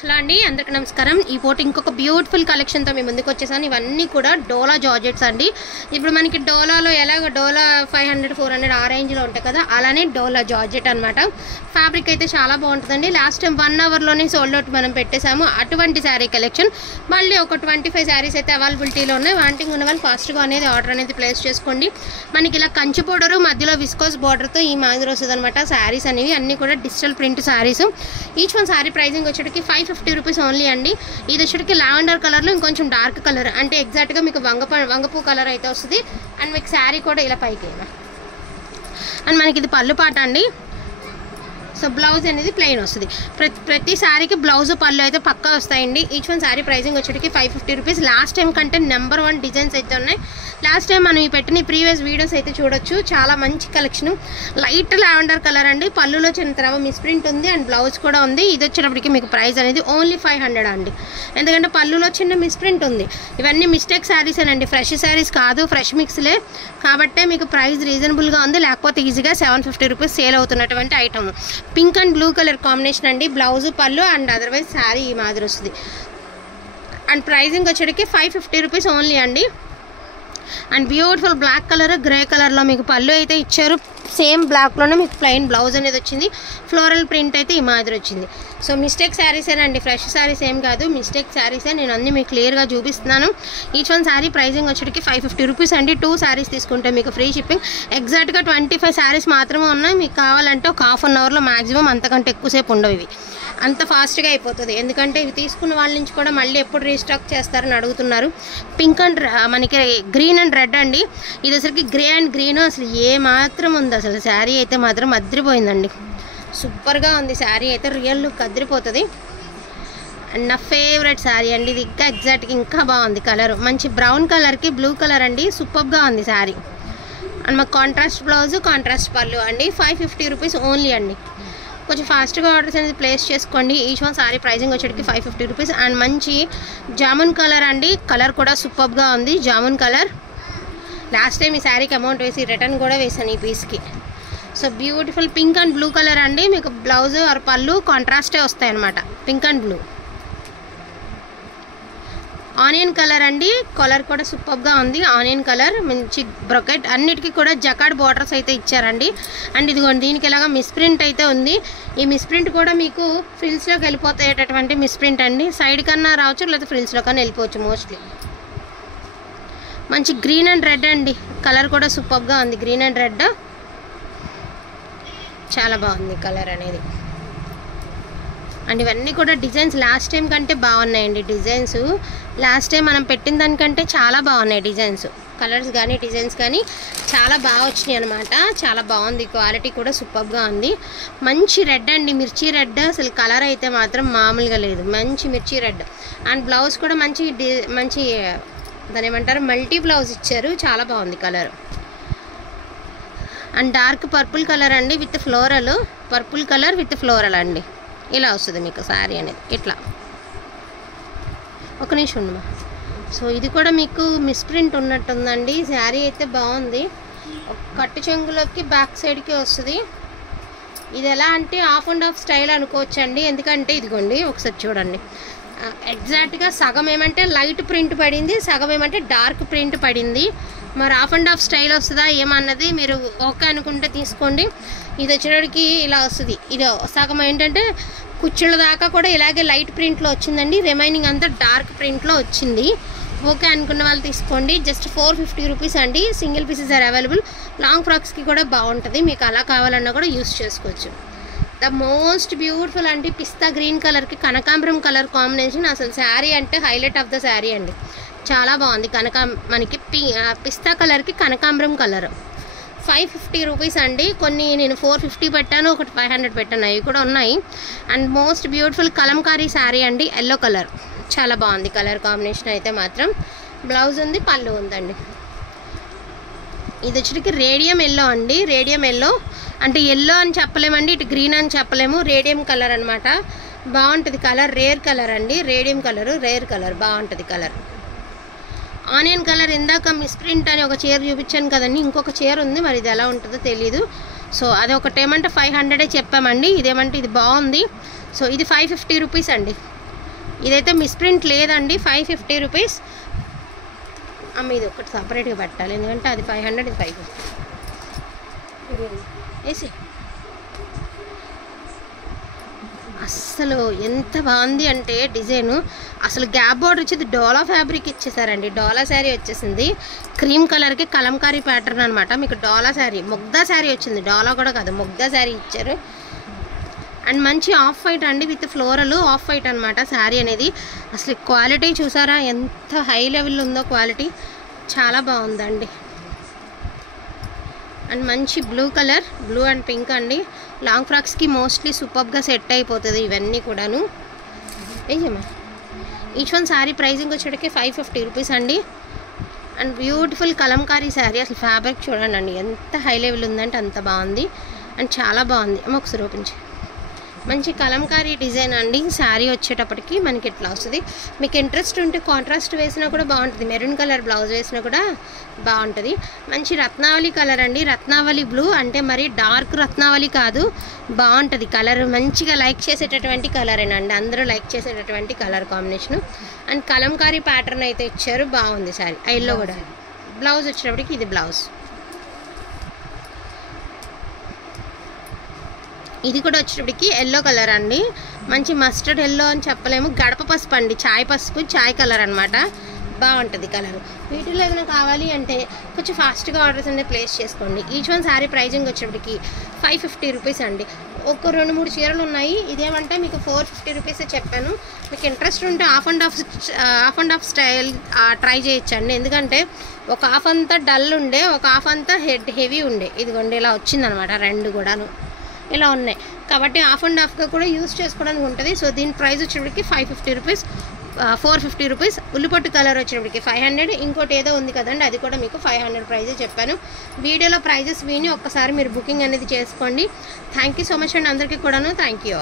Hello అండి, అందరికీ నమస్కారం. ఈ పూట ఇంకొక బ్యూటిఫుల్ కలెక్షన్తో మేము ముందుకు వచ్చేసాను. ఇవన్నీ కూడా డోలా జార్జెట్స్ అండి. ఇప్పుడు మనకి డోలాలో ఎలాగో డోలా 500, 400 ఆ రేంజ్లో ఉంటాయి కదా, అలానే డోలా జార్జెట్ అనమాట. ఫ్యాబ్రిక్ అయితే చాలా బాగుంటుందండి. లాస్ట్ టైం 1 అవర్లోనే సోల్డ్ అవుట్ మనం పెట్టేసాము. అటువంటి శారీ కలెక్షన్ మళ్ళీ ఒక 25 శారీస్ అయితే అవైలబిలిటీలో ఉన్నాయి. వాంటింగ్ ఉన్న వాళ్ళు ఫాస్ట్గా అనేది ఆర్డర్ అనేది ప్లేస్ చేసుకోండి. మనకి ఇలా కంచి బోర్డరు మధ్యలో విస్కోస్ బార్డర్తో ఈ మాదిరి వస్తుంది అనమాట. శారీస్ అనేవి అన్నీ కూడా digital print saris. Each one sari pricing వచ్చేటికి 550 రూపీస్ ఓన్లీ అండి. ఇది వచ్చేటికి లావెండర్ కలర్లో ఇంకొంచెం డార్క్ కలర్, అంటే ఎగ్జాక్ట్గా మీకు వంగపూ కలర్ అయితే వస్తుంది. అండ్ మీకు శారీ కూడా ఇలా పైకి, అండ్ మనకి ఇది పళ్ళు పాట అండి. సో బ్లౌజ్ అనేది ప్లెయిన్ వస్తుంది. ప్రతి శారీకి బ్లౌజ్ పళ్ళు అయితే పక్కా వస్తాయండి. ఈచ్ వన్ శారీ ప్రైజింగ్ వచ్చేటికి 550 రూపీస్. లాస్ట్ టైం కంటే నెంబర్ 1 డిజైన్స్ అయితే ఉన్నాయి. లాస్ట్ టైం మనం ఈ పెట్టిన ప్రీవియస్ వీడియోస్ అయితే చూడొచ్చు. చాలా మంచి కలెక్షన్. లైట్ లావెండర్ కలర్ అండి. పళ్ళులో చిన్న తర్వాత మిస్ ప్రింట్ ఉంది అండ్ బ్లౌజ్ కూడా ఉంది. ఇది వచ్చేటప్పటికి మీకు ప్రైస్ అనేది ఓన్లీ 500 అండి. ఎందుకంటే పళ్ళులో చిన్న మిస్ ప్రింట్ ఉంది. ఇవన్నీ మిస్టేక్ శారీస్ అండి, ఫ్రెష్ శారీస్ కాదు, ఫ్రెష్ మిక్స్లే కాబట్టే మీకు ప్రైస్ రీజనబుల్గా ఉంది. లేకపోతే ఈజీగా 750 రూపీస్ సేల్ అవుతున్నటువంటి item. Pink and blue colour combination అండి. బ్లౌజ్ పళ్ళు అండ్ అదర్వైజ్ శారీ ఈ మాదిరి వస్తుంది. అండ్ ప్రైజింగ్ వచ్చేటికి 550 రూపీస్ ఓన్లీ అండి. And beautiful black colour, grey కలర్లో మీకు పళ్ళు అయితే ఇచ్చారు. సేమ్ బ్లాక్లోనే మీకు ప్లెయిన్ బ్లౌజ్ అనేది వచ్చింది. ఫ్లోరల్ ప్రింట్ అయితే ఈ మాదిరి వచ్చింది. సో మిస్టేక్ శారీసేనండి, ఫ్రెష్ శారీస్ ఏం కాదు, మిస్టేక్ శారీసే. నేను అన్నీ మీకు క్లియర్గా చూపిస్తున్నాను. ఈచ్ వన్ శారీ ప్రైజింగ్ వచ్చేటికి 550 రూపీస్ అండి. 2 శారీస్ తీసుకుంటే మీకు ఫ్రీ షిప్పింగ్. ఎగ్జాక్ట్గా 25 శారీస్ మాత్రమే ఉన్నాయి. మీకు కావాలంటే ఒక ½ అన్ అవర్లో మ్యాక్సిమం, అంతకంటే ఎక్కువసేపు ఉండవు. ఇవి అంత ఫాస్ట్గా అయిపోతుంది. ఎందుకంటే ఇవి తీసుకున్న వాళ్ళ నుంచి కూడా మళ్ళీ ఎప్పుడు రీస్టాక్ చేస్తారని అడుగుతున్నారు. పింక్ అండ్ మనకి గ్రీన్ అండ్ రెడ్ అండి. ఇది అసలుకి గ్రే అండ్ గ్రీన్ అసలు ఏ మాత్రం ఉంది. అసలు శారీ అయితే మాత్రం అదిరిపోయిందండి. సూపర్గా ఉంది శారీ అయితే, రియల్ లుక్ అదిరిపోతుంది. అండ్ నా ఫేవరెట్ శారీ అండి ఇది. ఇంకా ఎగ్జాక్ట్గా ఇంకా బాగుంది కలర్. మంచి బ్రౌన్ కలర్కి బ్లూ కలర్ అండి. సూపర్గా ఉంది శారీ. అండ్ మాకు కాంట్రాస్ట్ బ్లౌజ్, కాంట్రాస్ట్ పళ్ళు అండి. 550 రూపీస్ ఓన్లీ అండి. కొంచెం ఫాస్ట్గా ఆర్డర్స్ అనేది ప్లేస్ చేసుకోండి. ఈచ్ వన్ శారీ ప్రైజింగ్ వచ్చేటికి 550 రూపీస్. అండ్ మంచి జామున్ కలర్ అండి. కలర్ కూడా సూపర్గా ఉంది, జామున్ కలర్. లాస్ట్ టైం ఈ శారీకి అమౌంట్ వేసి రిటర్న్ కూడా వేసాను ఈ పీస్కి. So beautiful pink and blue colour అండి. మీకు బ్లౌజ్ ఆర్ పళ్ళు కాంట్రాస్టే వస్తాయి అన్నమాట. Pink and blue. Onion colour అండి. కలర్ కూడా సూపర్గా ఉంది. ఆనియన్ కలర్, మంచి బ్రొకెట్, అన్నిటికీ కూడా జకాడ్ బార్డర్స్ అయితే ఇచ్చారండి. అండ్ ఇదిగోండి దీనికి ఇలాగా మిస్ ప్రింట్ అయితే ఉంది. ఈ మిస్ ప్రింట్ కూడా మీకు ఫ్రిల్స్లోకి వెళ్ళిపోతాయేటటువంటి మిస్ ప్రింట్ అండి. సైడ్ కన్నా రావచ్చు, లేదా ఫ్రిల్స్లో కన్నా వెళ్ళిపోవచ్చు మోస్ట్లీ. మంచి గ్రీన్ అండ్ రెడ్ అండి. కలర్ కూడా సూపర్గా ఉంది. గ్రీన్ అండ్ రెడ్ చాలా బాగుంది కలర్ అనేది. అండ్ ఇవన్నీ కూడా డిజైన్స్ లాస్ట్ టైం కంటే బాగున్నాయండి. డిజైన్స్ లాస్ట్ టైం మనం పెట్టిన దానికంటే చాలా బాగున్నాయి డిజైన్స్. కలర్స్ కానీ డిజైన్స్ కానీ చాలా బాగా వచ్చినాయి అనమాట. చాలా బాగుంది. క్వాలిటీ కూడా సూపర్గా ఉంది. మంచి రెడ్ అండి, మిర్చి రెడ్. అసలు కలర్ అయితే మాత్రం మామూలుగా లేదు. మంచి మిర్చి రెడ్. అండ్ బ్లౌజ్ కూడా మంచి దాని ఏమంటారు, మల్టీ బ్లౌజ్ ఇచ్చారు. చాలా బాగుంది colour. And dark purple colour అండి with floral. Purple colour with floral అండి. ఇలా వస్తుంది మీకు శారీ అనేది ఇట్లా. ఒక నిమిషం ఉండమా. సో ఇది కూడా మీకు మిస్ ప్రింట్ ఉన్నట్టుందండి. శారీ అయితే బాగుంది. కట్టు చెంగులోకి బ్యాక్ సైడ్కి వస్తుంది. ఇది ఎలా అంటే హాఫ్ అండ్ హాఫ్ స్టైల్ అనుకోవచ్చు అండి. ఎందుకంటే ఇదిగోండి ఒకసారి చూడండి. ఎగ్జాక్ట్గా సగం ఏమంటే లైట్ ప్రింట్ పడింది, సగం ఏమంటే డార్క్ ప్రింట్ పడింది. మరి హాఫ్ అండ్ హాఫ్ స్టైల్ వస్తుందా ఏమన్నది మీరు ఓకే అనుకుంటే తీసుకోండి. ఇది వచ్చేటికి ఇలా వస్తుంది. ఇది సగం ఏంటంటే కుచ్చుల దాకా కూడా ఇలాగే లైట్ ప్రింట్లో వచ్చిందండి. రిమైనింగ్ అంతా డార్క్ ప్రింట్లో వచ్చింది. ఓకే అనుకున్న వాళ్ళు తీసుకోండి. జస్ట్ 450 రూపీస్ అండి. Single pieces are available. Long ఫ్రాక్స్కి కూడా బాగుంటుంది. మీకు అలా కావాలన్నా కూడా యూస్ చేసుకోవచ్చు. ద మోస్ట్ బ్యూటిఫుల్ అండి. పిస్తా గ్రీన్ కలర్కి కనకాంబరం కలర్ కాంబినేషన్. అసలు శారీ అంటే హైలైట్ ఆఫ్ ద శారీ అండి. చాలా బాగుంది. మనకి పిస్తా కలర్కి కనకాంబరం కలర్. 550 రూపీస్ అండి. కొన్ని నేను 450 పెట్టాను, ఒకటి 500 పెట్టాను, అవి కూడా ఉన్నాయి. And most beautiful kalamkari sari అండి. ఎల్లో కలర్ చాలా బాగుంది. కలర్ కాంబినేషన్ అయితే మాత్రం. బ్లౌజ్ ఉంది, పళ్ళు ఉందండి. ఇది వచ్చేటికి రేడియం ఎల్లో అండి. రేడియం ఎల్లో అంటే ఎల్లో అని చెప్పలేమండి, ఇటు గ్రీన్ అని చెప్పలేము. రేడియం కలర్ అనమాట. బాగుంటుంది కలర్. రేర్ కలర్ అండి. రేడియం కలరు, రేర్ కలర్, బాగుంటుంది కలర్. Onion colour. ఇందాక మిస్ ప్రింట్ అని ఒక చీర చూపించాను కదండి, ఇంకొక చీర ఉంది. మరి ఇది ఎలా ఉంటుందో తెలీదు. సో అది ఒకటేమంటే 500 చెప్పామండి. ఇదేమంటే ఇది బాగుంది. సో ఇది 550 రూపీస్ అండి. ఇదైతే మిస్ప్రింట్ లేదండి. 550 రూపీస్. అమ్మ ఇది ఒకటి సపరేట్గా పెట్టాలి, ఎందుకంటే అది 500, ఇది 550 వేసి. అస్సలు ఎంత బాగుంది అంటే డిజైను, అసలు గ్యాప్ బార్డర్ వచ్చేది డోలా ఫ్యాబ్రిక్ ఇచ్చేసారండి. డోలా శారీ వచ్చేసింది, క్రీమ్ కలర్కి కలంకారీ ప్యాటర్న్ అనమాట. మీకు డోలా శారీ, మొగ్దా శారీ వచ్చింది, డోలా కూడా కాదు మొగ్దా శారీ ఇచ్చారు. అండ్ మంచి ఆఫ్ వైట్ అండి, విత్ ఫ్లోరల్ ఆఫ్ వైట్ అనమాట శారీ అనేది. అసలు క్వాలిటీ చూసారా ఎంత హై లెవెల్ ఉందో, క్వాలిటీ చాలా బాగుందండి. అండ్ మంచి blue colour, blue and pink అండి. లాంగ్ ఫ్రాక్స్కి మోస్ట్లీ సూపర్గా సెట్ అయిపోతుంది ఇవన్నీ కూడాను. ఏమా ఈచ్ వన్ శారీ ప్రైజింగ్ వచ్చేటికి 550 రూపీస్ అండి. అండ్ బ్యూటిఫుల్ కలంకారీ శారీ, అసలు ఫ్యాబ్రిక్ చూడండి అండి ఎంత హై లెవెల్ ఉందంటే అంత బాగుంది. అండ్ చాలా బాగుంది. అమ్మ ఒకసారి ఓపెన్ చేయి. మంచి కలంకారీ డిజైన్ అండి. శారీ వచ్చేటప్పటికి మనకి ఇట్లా వస్తుంది. మీకు ఇంట్రెస్ట్ ఉంటే కాంట్రాస్ట్ వేసినా కూడా బాగుంటుంది, మెరూన్ కలర్ బ్లౌజ్ వేసినా కూడా బాగుంటుంది. మంచి రత్నావళి కలర్ అండి, రత్నావళి బ్లూ అంటే మరి డార్క్ రత్నావళి కాదు, బాగుంటుంది కలర్. మంచిగా లైక్ చేసేటటువంటి కలరేనండి, అందరూ లైక్ చేసేటటువంటి colour combination. And Kalamkari pattern అయితే ఇచ్చారు, బాగుంది శారీ. ఎల్లో కూడా బ్లౌజ్ వచ్చేటప్పటికి ఇది బ్లౌజ్. ఇది కూడా వచ్చేటప్పటికి ఎల్లో కలర్ అండి, మంచి మస్టర్డ్ ఎల్లో అని చెప్పలేము, గడప పసుపు అండి, చాయ్ పసుపు, చాయ్ కలర్ అనమాట. బాగుంటుంది కలర్. వీటిలో ఏదైనా కావాలి అంటే కొంచెం ఫాస్ట్గా ఆర్డర్స్ అనేది ప్లేస్ చేసుకోండి. ఈచ్ వన్ శారీ ప్రైజింగ్ వచ్చేటప్పటికి 550 రూపీస్ అండి. ఒక 2-3 చీరలు ఉన్నాయి, ఇదేమంటే మీకు 450 రూపీసే చెప్పాను. మీకు ఇంట్రెస్ట్ ఉంటే half and half style try చేయొచ్చండి, ఎందుకంటే ఒక హాఫ్ అంతా డల్ ఉండే, ఒక హాఫ్ అంతా హెవీ ఉండే. ఇదిగోండి ఇలా వచ్చిందనమాట, రెండు కూడాను ఇలా ఉన్నాయి కాబట్టి హాఫ్ అండ్ హాఫ్గా కూడా యూస్ చేసుకోవడానికి ఉంటుంది. సో దీని ప్రైస్ వచ్చేటప్పటికి 550 రూపీస్, 450 రూపీస్. ఉల్లిపొట్టు కలర్ వచ్చేటప్పటికి 500. ఇంకోటి ఏదో ఉంది కదండి, అది కూడా మీకు 500 ప్రైజే చెప్పాను. వీడియోలో ప్రైజెస్ విని ఒక్కసారి మీరు బుకింగ్ అనేది చేసుకోండి. థ్యాంక్ యూ సో మచ్ అండి అందరికీ కూడాను. Thank you.